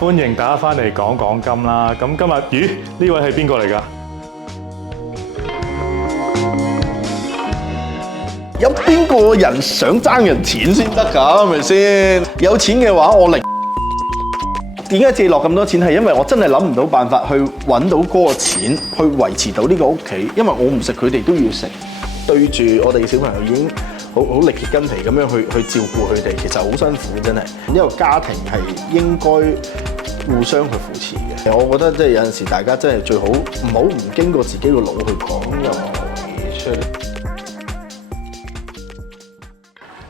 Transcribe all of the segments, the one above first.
歡迎大家翻嚟講講金啦。咁今日，咦？呢位係邊個嚟㗎？有邊個人想爭人錢先得㗎？係咪先？有錢嘅話，我零。點解借落咁多錢？係因為我真係諗唔到辦法去揾到嗰個錢，去維持到呢個屋企。因為我唔食，佢哋都要食。對住我哋嘅小朋友已經好力竭筋疲咁樣去照顧佢哋，其實好辛苦真係。一個家庭係應該互相去扶持嘅。我覺得即係有陣時大家真係最好唔經過自己個腦去講任何嘢出嚟。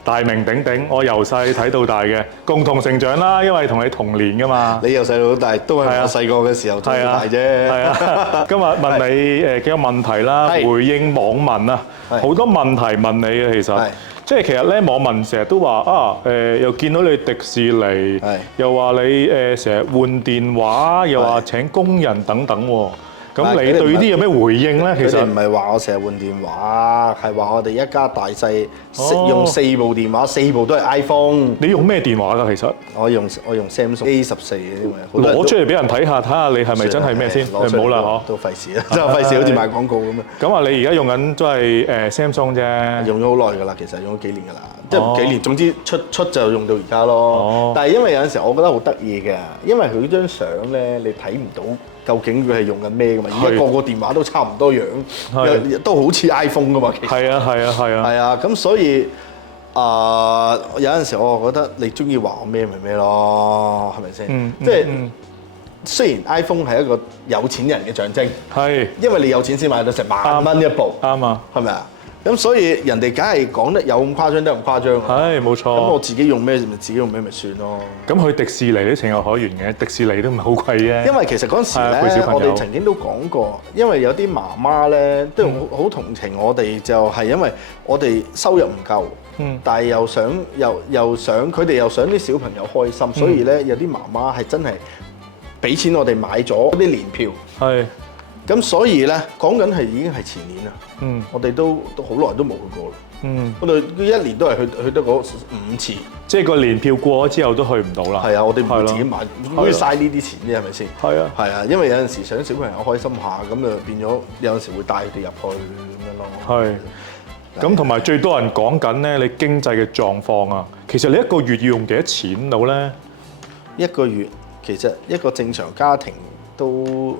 大名鼎鼎，我由細睇到大嘅，共同成長啦，因為同你同年㗎嘛。你由細到大都係我細個嘅時候睇大啫。係啊，今日問你幾個問題啦，回應網民啊，好多問題問你嘅其實。即係其實咧，網民成日都話又見到你迪士尼，又話你成日換電話，又話請工人等等喎。咁你對呢啲有咩回應咧？其實唔係話我成日換電話，係話我哋一家大細用4部電話，4部都係 iPhone。你用咩電話㗎？其實我用 Samsung A14嘅，攞出嚟俾人睇下你係咪真係咩先？唔好啦，嗬，都費事啦，真係費事，好似賣廣告咁啊！咁啊，你而家用緊都係Samsung 啫，用咗好耐㗎啦，其實用咗幾年㗎啦，即係幾年，總之出就用到而家咯。但係因為有陣時我覺得好得意嘅，因為佢張相咧，你睇唔到。究竟佢係用緊咩㗎嘛？而家個電話都差唔多樣，都好似 iPhone 㗎嘛。其實係啊，係啊，咁所以有陣時我覺得你中意話我咩咪咩咯，係咪先？即係雖然 iPhone 係一個有錢人嘅象徵，係因為你有錢先買到成萬蚊一部，啱啊，係咪啊？咁所以人哋梗係講得有咁誇張，得咁誇張。係冇錯。咁我自己用咩咪自己用咩咪算咯。咁去迪士尼都情有可原嘅，迪士尼都唔係好貴啫。因為其實嗰陣時咧，我哋曾經都講過，因為有啲媽媽咧都好同情我哋，就係因為我哋收入唔夠，但係又想佢哋又想啲小朋友開心，所以咧有啲媽媽係真係俾錢我哋買咗啲年票。係。咁所以咧，講緊係已經係前年啦。我哋都好耐都冇去過啦。我哋一年都係去得嗰5次。即係個年票過咗之後都去唔到啦。係啊，我哋唔會自己買，唔可以嘥呢啲錢啫，係咪先？係啊。係啊，因為有陣時想小朋友開心下，咁就變咗有陣時會帶佢哋入去咁樣咯。係。咁同埋最多人講緊咧，你經濟嘅狀況啊，其實你一個月要用幾多錢到咧？一個月其實一個正常家庭都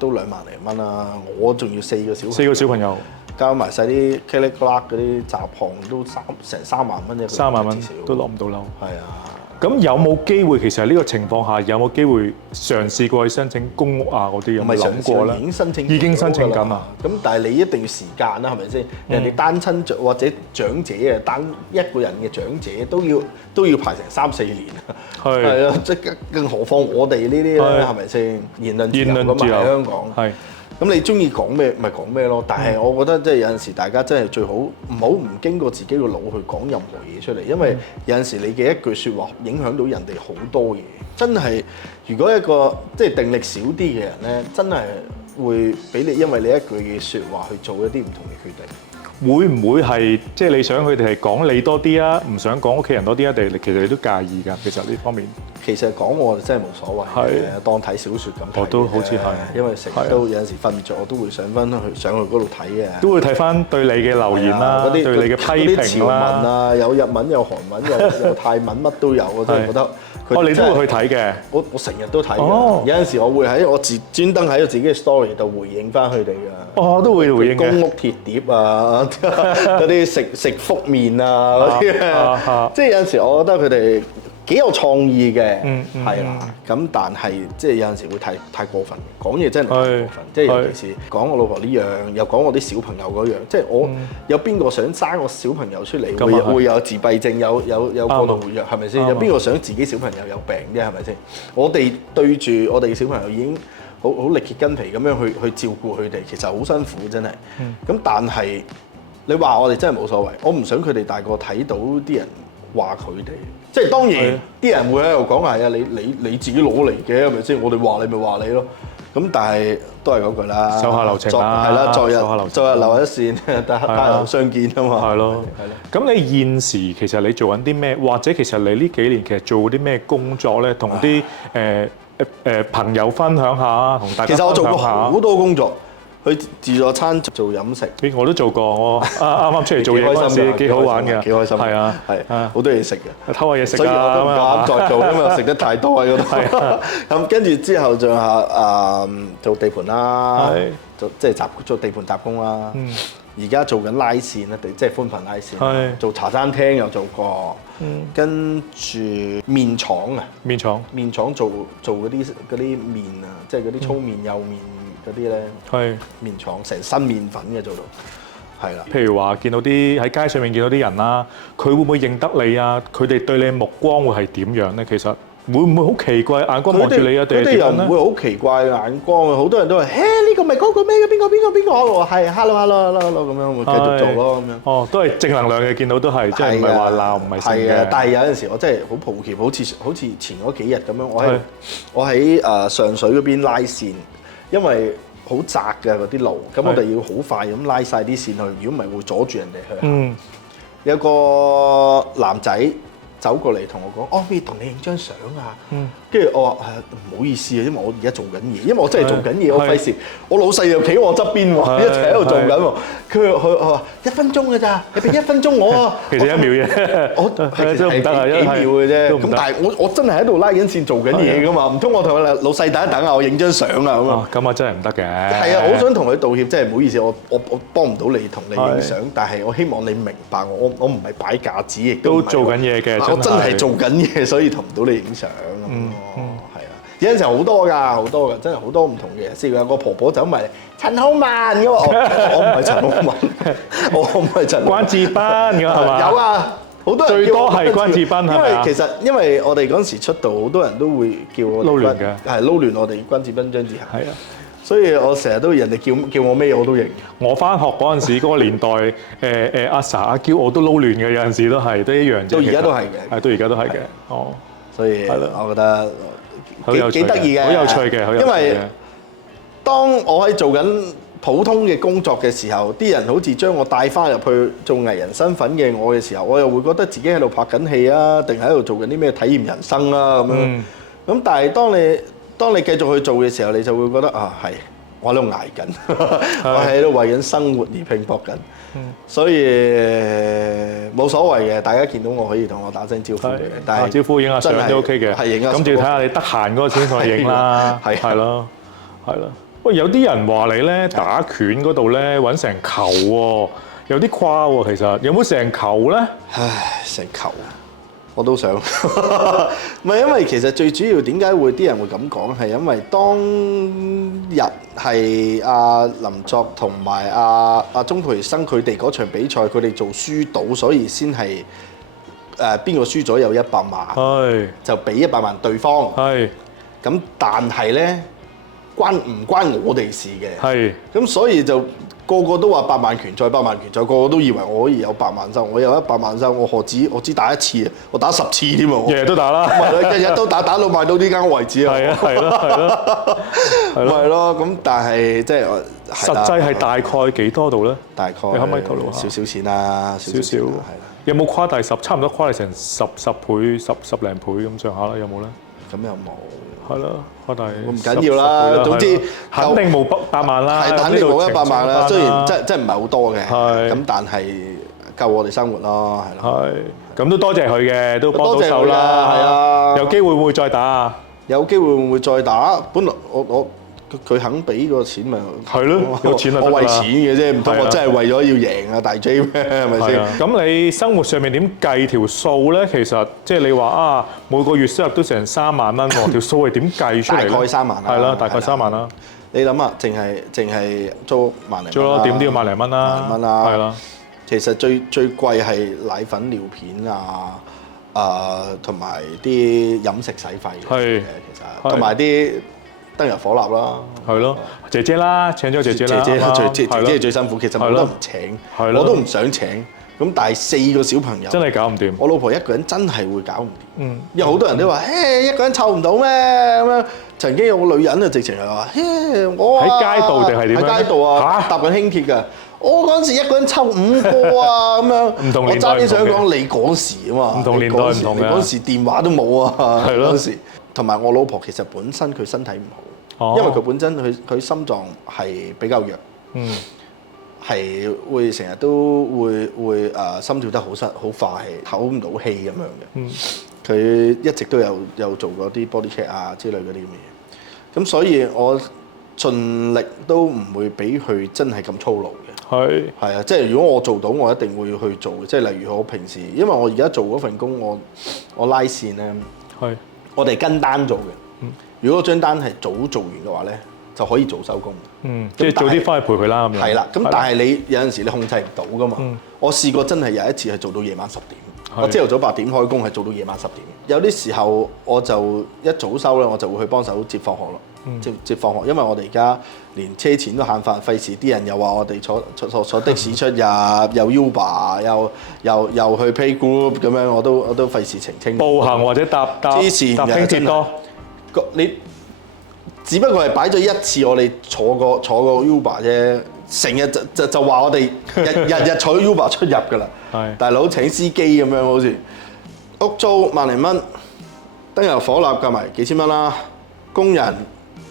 2萬零蚊啦，我仲要4個小朋友，加埋晒啲茄哩嗰啲雜項都成3萬蚊一個月，3萬蚊都攞唔到樓。係啊，咁有冇機會？其實呢個情況下有冇機會嘗試過去申請公屋啊嗰啲？有冇諗過咧？已經申請緊啊！咁但係你一定要時間啦，係咪先？人哋單親或者長者啊，單一個人嘅長者都要排成3-4年。係啊，即係更何況我哋呢啲咧，係咪先？言論自由咁嘛喺香港。係。咁你中意講咩咪講咩咯？但係我覺得即係有陣時大家真係最好唔經過自己個腦去講任何嘢出嚟，因為有陣時你嘅一句説話影響到人哋好多嘢。真係，如果一個即係定力少啲嘅人咧，真係會俾你因為你一句嘅説話去做一啲唔同嘅決定。會唔會係即係你想佢哋係講你多啲啊？唔想講屋企人多啲啊？定其實你都介意㗎？其實呢方面，其實講我真係冇所謂嘅，當睇小説咁睇。我都好似係，因為成日都有陣時瞓唔著，我都會上去嗰度睇嘅。都會睇翻對你嘅留言啦，對你嘅批評啦，潮文啊，有日文有韓文有泰文乜都有，我真係覺得。你都會去睇嘅。我成日都睇嘅。有陣時我會喺我專登喺自己嘅 story 度回應翻佢哋㗎。我都會回應嘅。公屋鐵碟啊，嗰啲食福麵啊嗰啲，即係有陣時我覺得佢哋幾有創意嘅，係啦。咁但係即係有陣時會太過分，講嘢真係太過分。即係尤其是講我老婆呢樣，又講我啲小朋友嗰樣。即係我有邊個想生個小朋友出嚟會有自閉症，有過度活躍，係咪先？有邊個想自己小朋友有病啫？係咪先？我哋對住我哋嘅小朋友已經好力竭筋疲咁樣去照顧佢哋，其實好辛苦真係。咁但係你話我哋真係冇所謂，我唔想佢哋大個睇到啲人話佢哋，即係當然啲人會喺度講係啊，你自己攞嚟嘅係咪先？我哋話你咪話你咯。咁但係都係嗰句啦，手下留情啦，係啦，昨日留一線，他日相見啊嘛。係咯。咁你現時其實你做緊啲咩？或者其實你呢幾年其實做啲咩工作咧？同啲朋友分享下，同大家分享下。其實我做過好多工作。去自助餐做飲食，我都做過，我啱啱出嚟做嘢嗰陣時幾好玩嘅，幾開心，係啊，好多嘢食嘅，偷下嘢食啊，所以我都唔敢再做，因為食得太多喺嗰度。咁跟住之後仲有做地盤啦，即係做地盤雜工啦。而家做緊拉線啦，即係寬頻拉線。做茶餐廳又做過，跟住麵廠啊，麵廠做嗰啲麵啊，即係嗰啲粗麵、幼麵。嗰啲咧，麵廠成新麵粉嘅做到，係啦。譬如話見到啲喺街上面見到啲人啦，佢會唔會認得你啊？佢哋對你目光會係點樣咧？其實會唔會好奇怪眼光望住你啊？佢哋又唔會好奇怪嘅眼光啊！好多人都話：呢個咪嗰個咩嘅邊個？我話係 hello 咁樣，會繼續做咯咁樣。哦，都係正能量嘅，見到都係，即係唔係話鬧，唔係成嘅。係啊，但係有陣時我真係好抱歉，好似前嗰幾日咁樣，我喺上水嗰邊拉線。因為好窄嘅嗰啲路，咁我哋要好快咁拉晒啲線去，如果唔係會阻住人哋去行。有個男仔走過嚟同我講：可以同你影張相啊！跟住我話唔好意思啊，因為我而家做緊嘢，因為我真係做緊嘢，我費事。我老細又企我側邊喎，一齊喺度做緊喎。佢話1分鐘㗎咋，你俾1分鐘我啊！其實1秒啫，我係幾秒嘅啫。咁但係我真係喺度拉緊線做緊嘢㗎嘛，唔通我同老細等一等啊，我影張相啊咁啊？咁啊真係唔得嘅。係啊，我好想同佢道歉，真係唔好意思，我幫唔到你同你影相，但係我希望你明白我唔係擺架子，亦都做緊嘢嘅。我真係做緊嘢，所以同唔到你影相。係啊，有陣時好多㗎，真係好多唔同嘅。試過有個婆婆走埋嚟，陳浩文㗎，我唔係陳浩文，我唔係陳關智斌㗎係嘛？有啊，好多人最多係關智斌係咪？因為我哋嗰陣時出道，好多人都會叫我撈亂嘅，係撈亂我哋關智斌、張智恒。係啊。所以我成日都人哋叫我咩我都認。我翻學嗰陣時嗰個年代，阿 Sa 阿嬌我都撈亂嘅，有陣時都一樣。到而家都係嘅。到而家都係嘅。哦。所以我覺得幾得意嘅，好有趣嘅，因為當我喺做緊普通嘅工作嘅時候，啲人好似將我帶翻入去做藝人身份嘅我嘅時候，我又會覺得自己喺度拍緊戲啊，定係喺度做緊啲咩體驗人生啦咁樣。咁但係當你繼續去做嘅時候，你就會覺得係我喺度捱緊，我喺度為緊生活而拼搏緊。所以冇所謂嘅，大家見到我可以同我打聲招呼嘅。但係招呼影下相都 OK 嘅。係影下。咁就要睇下你得閒嗰個先同你影啦。係咯。喂，有啲人話你咧打拳嗰度咧揾成球喎，有啲誇喎。其實有冇成球咧？唉，成球。我都想，唔係因為其實最主要點解啲人會咁講，係因為當日係阿林作同埋阿鍾培生佢哋嗰場比賽，佢哋做輸賭，所以先係邊個輸咗有100萬，就俾100萬對方。咁但係咧關唔關我哋事嘅？咁所以就。個個都話100萬拳賽，100萬拳賽，個個都以為我可以有100萬收，我有100萬收，我何止打1次啊，我打10次添啊！日日都打啦，日日都打到賣到呢間為止啊！係咯，咁但係即係實際係大概幾多度咧？大概你可唔可以透露下？少錢啦，少係啦。有冇誇大10？差唔多誇大成10倍、10零倍咁上下啦？有冇咧？咁又冇。係咯，誇大。唔緊要啦，總之肯定冇100萬啦。係肯定冇100萬啦，雖然真唔係好多嘅，咁但係夠我哋生活咯，係咯。係，咁都多謝佢嘅，都幫到手啦。係啊，有機會會唔會再打啊？有機會會唔會再打？本來佢肯俾個錢咪係咯，有錢就得啦。我為錢嘅啫，唔通我真係為咗要贏啊大 J 咩？係咪先？咁你生活上面點計條數咧？其實即係你話每個月收入都成3萬蚊喎，條數係點計出嚟？大概3萬啦。係啦，大概3萬啦。你諗下，淨係租萬零。租咯，點都要萬零蚊啦。萬零蚊啦。係啦。其實最貴係奶粉、尿片同埋啲飲食使費嘅，其實同埋啲燈油火蠟啦，係咯，姐啦，請咗姐啦，姐係最辛苦，其實我都唔請，我都唔想請，咁但係4個小朋友真係搞唔掂。我老婆一個人真係會搞唔掂。有好多人都話：一個人湊唔到咩咁樣。曾經有個女人啊，直情係話：我喺街道定係點樣？喺街道啊，搭緊輕鐵㗎。我嗰陣時一個人湊5個啊咁樣。唔同年代。我爭啲想講你嗰時啊嘛。唔同年代唔同嘅。你嗰時電話都冇啊。係咯。嗰時同埋我老婆其實本身佢身體唔好，因為佢本身佢心臟係比較弱。係會成日都會心跳得好快，唞唔到氣咁樣嘅。佢一直都有做過啲 body check 啊之類嗰啲咁嘅嘢。咁所以我盡力都唔會俾佢真係咁粗魯嘅。係啊，即係如果我做到，我一定會去做嘅。即係例如我平時，因為我而家做嗰份工，我拉線咧，我哋跟單做嘅。如果張單係早做完嘅話咧，就可以早收工。即係早啲翻去陪佢啦咁樣。係啦，咁但係你有陣時你控制唔到噶嘛。我試過真係有一次係做到夜晚10點，我朝頭早8點開工，係做到夜晚10點。有啲時候我就一早收咧，我就會去幫手接放學咯。接放學，因為我哋而家連車錢都慳翻，費事啲人又話我哋坐的士出入，又 Uber，又去 Playgroup 咁樣，我都費事澄清。步行或者搭輕鐵多。你只不過係擺咗一次，我哋坐過 Uber 啫，成日就話我哋日坐 Uber 出入㗎啦。大佬請司機咁樣好似屋租萬零蚊，燈油火蠟計埋幾千蚊啦，工人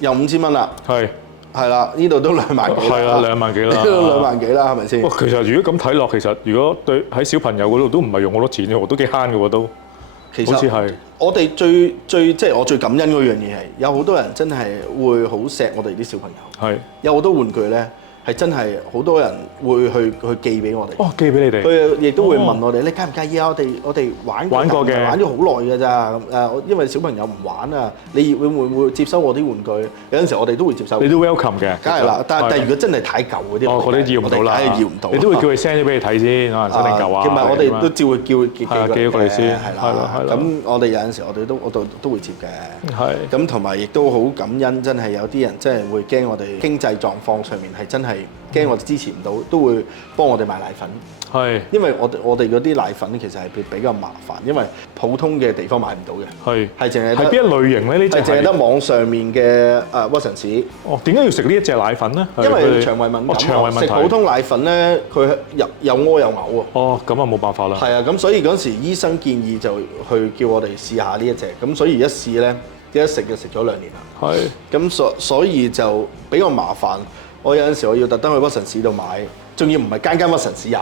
又5000蚊啦。係啦，呢度都2萬幾。係啊，2萬幾啦。呢度都2萬幾啦，係咪先？其實如果咁睇落，其實如果對喺小朋友嗰度都唔係用好多錢嘅喎，都幾慳嘅喎都。其實好似係我哋即係我最感恩嗰樣嘢係，有好多人真係會好錫我哋啲小朋友。有好多玩具咧，係真係好多人會去寄俾我哋。寄俾你哋。佢亦都會問我哋：你介唔介意啊？我哋玩過嘅，玩咗好耐㗎咋。因為小朋友唔玩啊，你會唔會接收我啲玩具？有陣時我哋都會接收。你都 welcome 嘅。梗係啦，但係如果真係太舊嗰啲，嗰啲要唔到啦。梗係要唔到。你都會叫佢 send 咗俾你睇先，可能真定舊啊？唔係，我哋都照會寄過嚟先。係啦。咁我哋有陣時我哋都會接嘅。咁同埋亦都好感恩，真係有啲人真係會驚我哋經濟狀況上面係真係。驚我哋支持唔到，都會幫我哋買奶粉。因為我哋嗰啲奶粉其實係比較麻煩，因為普通嘅地方買唔到嘅。係淨係得。係邊一類型咧？呢隻係淨係得網上面嘅屈臣氏。點解要食呢一隻奶粉咧？因為腸胃敏感。腸胃問題。食普通奶粉咧，佢又屙又嘔喎。咁啊冇辦法啦。係啊，咁所以嗰陣時醫生建議就去叫我哋試下呢一隻，咁所以一試咧，一食就食咗2年啦。咁所以就比較麻煩。我有陣時我要特登去屈臣氏度買，仲要唔係間屈臣氏有，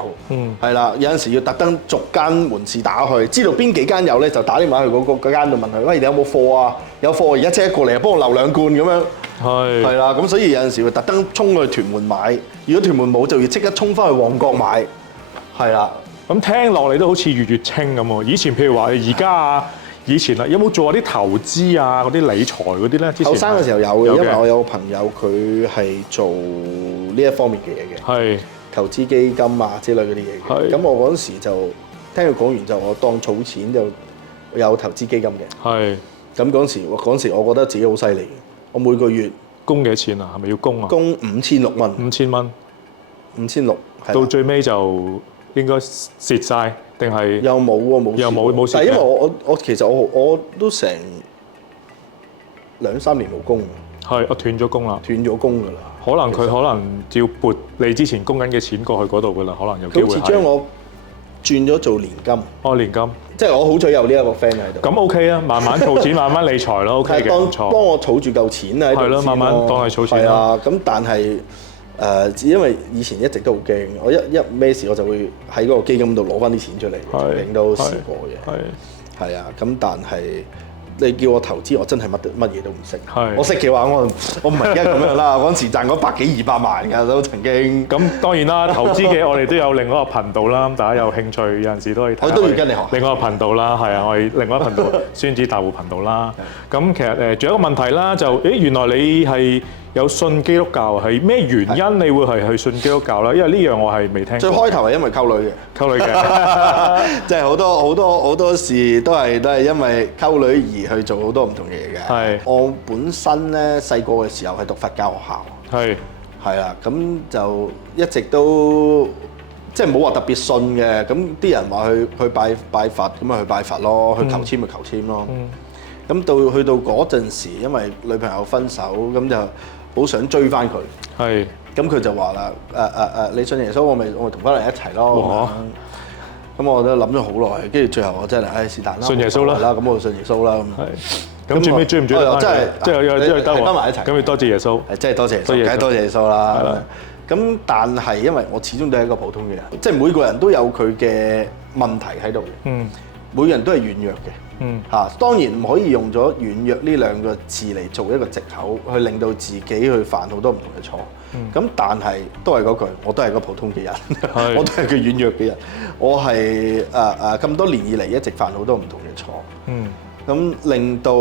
係啦，有陣時要特登逐間門市打去，知道邊幾間有咧，就打電話去嗰間度問佢：喂，你有冇貨啊？有貨而家即刻過嚟，幫我留2罐咁樣。係啦，咁所以有陣時會特登衝去屯門買，如果屯門冇就要即刻衝翻去旺角買。係啦，咁聽落嚟都好似月月清咁喎。以前譬如話而家啊。以前啊，有冇做下啲投資啊、嗰啲理財嗰啲咧？後生嘅時候有嘅，因為我有個朋友佢係做呢一方面嘅嘢嘅，投資基金啊之類嗰啲嘢嘅。咁我嗰陣時就聽佢講完就，我當儲錢就有投資基金嘅。咁嗰陣時我覺得自己好犀利，我每個月供幾多錢啊？係咪要供啊？供5600蚊。5000蚊。5600。到最尾就應該蝕晒。定係又冇喎，冇又冇，但係因為我其實我都成2-3年冇供，我斷咗工啦，斷咗工㗎啦。可能要撥你之前供緊嘅錢過去嗰度㗎啦，可能有機會。佢好似將我轉咗做年金。年金，即係我好彩有呢一個 friend 喺度。咁 OK 啊，慢慢儲錢，慢慢理財咯 ，OK 嘅，唔錯。幫我儲住嚿錢喺度。係咯，慢慢當係儲錢。係啊，咁但係。因為以前一直都好驚，我一咩事我就會喺嗰個基金度攞翻啲錢出嚟，令到試過嘅。係啊，咁但係你叫我投資，我真係乜嘢都唔識。我識嘅話，我唔係而家咁樣啦。嗰陣時賺過100幾200萬㗎都曾經。咁當然啦，投資嘅我哋都有另外一個頻道啦。大家有興趣有陣時都可以睇。我都要跟你學。另外一個頻道啦，係啊，我哋另外一個頻道孫子大戶頻道啦。咁其實仲有一個問題啦，就原來你係有信基督教，係咩原因你會係去信基督教咧？因為呢樣我係未聽過。最開頭係因為溝女嘅，即係好多事都係因為溝女而去做好多唔同嘢嘅。我本身咧細個嘅時候係讀佛教學校，係啦，咁就一直都即係冇話特別信嘅。咁啲人話去拜佛，咁咪去拜佛咯，去求籤咪求籤咯。咁去到嗰陣時，因為女朋友分手，咁就好想追翻佢。係。咁佢就話啦，你信耶穌，我咪同翻你一齊咯。咁我都諗咗好耐，跟住最後我真係是但啦，信耶穌啦，咁我就信耶穌啦。咁最尾追唔追得翻？即係又得翻埋一齊。咁要多謝耶穌。係真係多謝耶穌，梗係多謝耶穌啦。咁但係因為我始終都係一個普通嘅人，即係每個人都有佢嘅問題喺度嘅。每個人都係軟弱嘅。嚇，當然唔可以用咗軟弱呢兩個字嚟做一個藉口，去令到自己去犯好多唔同嘅錯。咁但係都係嗰句，我都係個普通嘅人，我都係個軟弱嘅人。我係咁多年以嚟一直犯好多唔同嘅錯。咁令到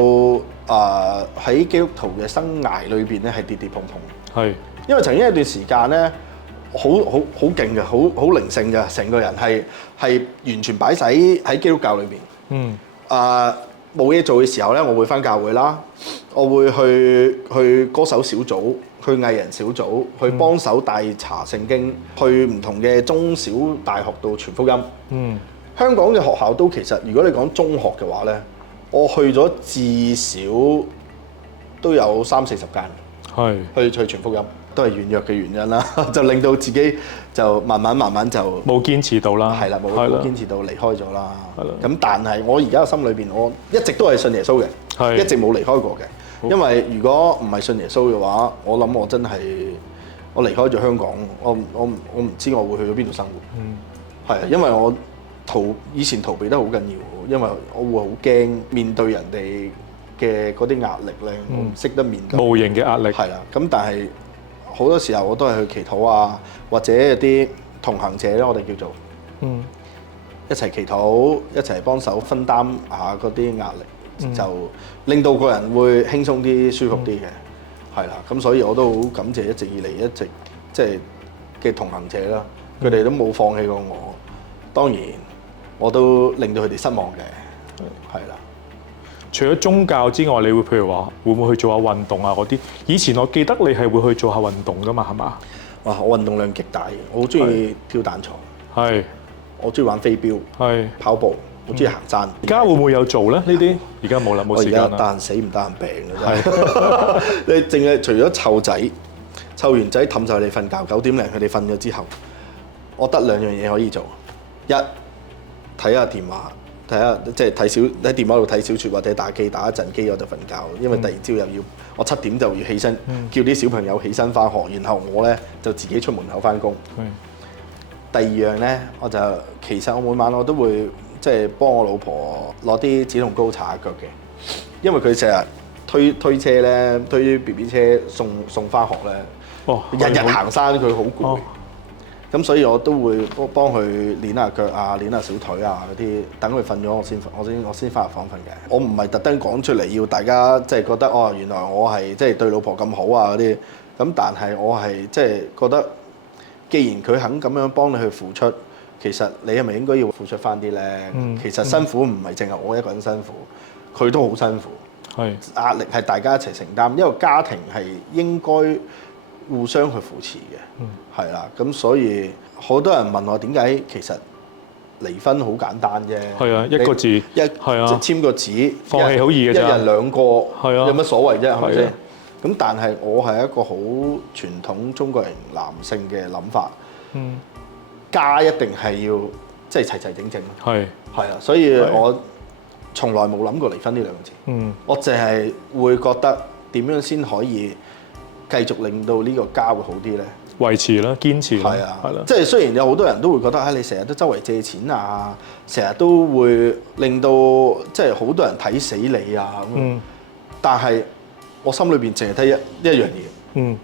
喺基督徒嘅生涯裏邊咧係跌跌碰碰。係。因為曾經有一段時間咧，好勁嘅，好靈性嘅，成個人係完全擺喺基督教裏邊。冇嘢做嘅時候咧，我會返教會啦，我會去歌手小組，去藝人小組，去幫手帶查聖經，去唔同嘅中小大學度傳福音。香港嘅學校都其實，如果你講中學嘅話咧，我去咗至少都有30-40間，去傳福音。都係軟弱嘅原因啦，就令到自己就慢慢就冇堅持到啦。係啦，冇堅持到離開咗啦。咁但係我而家嘅心裏邊，我一直都係信耶穌嘅，一直冇離開過嘅。因為如果唔係信耶穌嘅話，我諗我真係我離開咗香港，我唔知我會去到邊度生活。係啊，因為我以前逃避得好緊要，因為我會好驚面對人哋嘅嗰啲壓力咧，我唔識得面對無形嘅壓力。係啦，咁但係好多時候我都係去祈禱啊，或者一啲同行者咧，我哋叫做一齊祈禱，一齊幫手分擔下嗰啲壓力，就令到個人會輕鬆啲、舒服啲嘅。係啦，咁所以我都好感謝一直以嚟一直即係嘅同行者啦，佢哋都冇放棄過我。當然我都令到佢哋失望嘅，係啦。除咗宗教之外，你會譬如話會唔會去做下運動啊嗰啲？以前我記得你係會去做下運動噶嘛，係嘛？哇！我運動量極大，我好中意跳彈床，係，我中意玩飛鏢，係，跑步，我中意行山。而家會唔會有做咧？呢啲而家冇啦，冇時間啦。我而家得閒死唔得閒病嘅真係。你淨係除咗湊仔，湊完仔氹晒你瞓覺，9點零佢哋瞓咗之後，我得2樣嘢可以做，一睇下電話。睇下即係喺電話度睇小説或者打機，打一陣機我就瞓覺，因為第二朝又要我7點就要起身，叫啲小朋友起身返學，然後我咧就自己出門口返工。第二樣咧，其實我每晚我都會即係幫我老婆攞啲止痛膏搽下腳嘅，因為佢成日推車咧，推 BB 車送返學咧，日日行山佢好攰。咁所以我都會幫佢練下腳啊，練下小腿啊嗰啲，等佢瞓咗我先翻入房瞓嘅。我唔係特登講出嚟要大家即係覺得哦，原來我係即係對老婆咁好啊嗰啲。咁但係我係即係覺得，既然佢肯咁樣幫你去付出，其實你係咪應該要付出翻啲咧？其實辛苦唔係淨係我一個人辛苦，佢都好辛苦。係壓力係大家一齊承擔，因為家庭係應該互相去扶持嘅，係啦，咁所以好多人問我點解其實離婚好簡單啫？係啊，一個字，係啊，簽個紙，放棄好易嘅啫，一人2個，係啊，有乜所謂啫？係咪先？咁但係我係一個好傳統中國人男性嘅諗法，家一定係要即係齊齊整整咯，係啊，所以我從來冇諗過離婚呢2個字，我淨係會覺得點樣先可以繼續令到呢個家會好啲咧？維持啦，堅持啦，係啊，係啦。即係雖然有好多人都會覺得，你成日都周圍借錢啊，成日都會令到即係好多人睇死你啊咁。但係我心裏邊淨係得一樣嘢，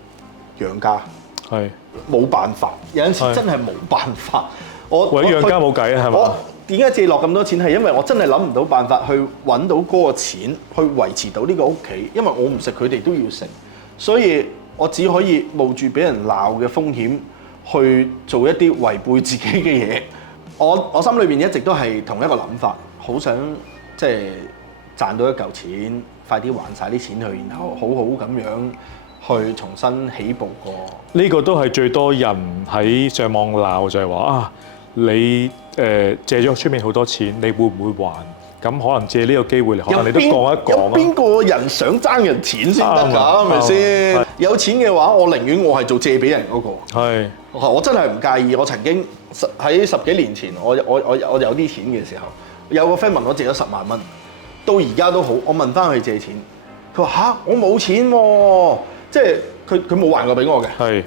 養家係冇辦法。有陣時真係冇辦法。為咗養家冇計啊，係嘛？我點解借落咁多錢？係因為我真係諗唔到辦法去揾到嗰個錢去維持到呢個屋企，因為我唔食，佢哋都要食。所以我只可以冒住俾人鬧嘅風險去做一啲違背自己嘅嘢。我心裏邊一直都係同一個諗法，好想即係賺到一嚿錢，快啲還晒啲錢去，然後好好咁樣去重新起步過。呢個都係最多人喺上網鬧就係話啊，你借咗出面好多錢，你會唔會還？咁可能借呢個機會嚟，可能你都講一講啊。有邊個人想爭人錢先得㗎？係咪先？有錢嘅話，我寧願我係做借俾人嗰個。係。我真係唔介意。我曾經喺10幾年前，我有啲錢嘅時候，有個 friend 問我借咗10萬蚊，到而家都好。我問翻佢借錢，佢話吓，我冇錢喎，即係佢冇還過俾我嘅。係。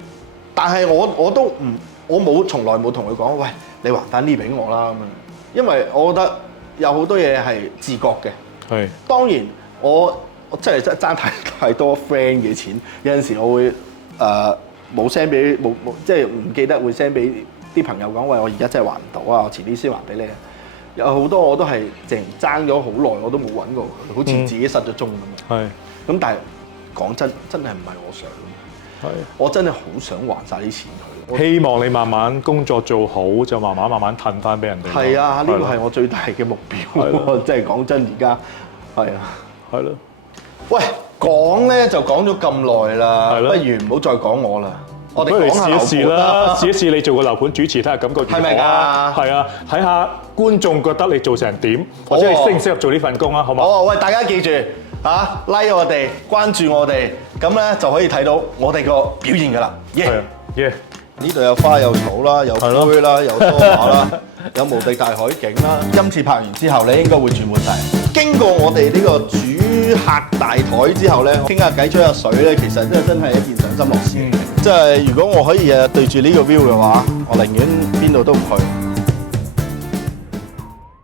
但係我都唔，我冇從來冇同佢講，喂，你還翻啲俾我啦咁樣，因為我覺得有好多嘢係自覺嘅。係。當然我真係爭太多 friend 嘅錢，有陣時我會冇 send 俾冇即係唔記得會 send 俾啲朋友講，喂，我而家真係還唔到啊，我遲啲先還俾你。有好多我都係淨爭咗好耐，我都冇揾過佢，好似自己失咗蹤咁樣。係。咁但係講真係唔係我想。係。我真係好想還晒啲錢佢。希望你慢慢工作做好，就慢慢褪翻俾人哋。係啊，呢個係我最大嘅目標。即係講真，而家係啊。係咯。喂，講咧就講咗咁耐啦，不如唔好再講我啦。我哋講下樓盤啦，試一試你做個樓盤主持，睇下感覺如何。係咪㗎？係啊，睇下觀眾覺得你做成點，或者你適唔適合做呢份工啊？好嘛？好啊！喂，大家記住嚇，like 我哋，關注我哋，咁咧就可以睇到我哋個表現㗎啦。耶！呢度有花有草啦，有杯啦，有梳化啦，有無敵大海景啦。今次拍完之後咧，應該會轉換晒。經過我哋呢個主客大台之後咧，傾下偈吹下水咧，其實真係一件賞心樂事。即係如果我可以日日對住呢個 view 嘅話，我寧願邊度都唔去。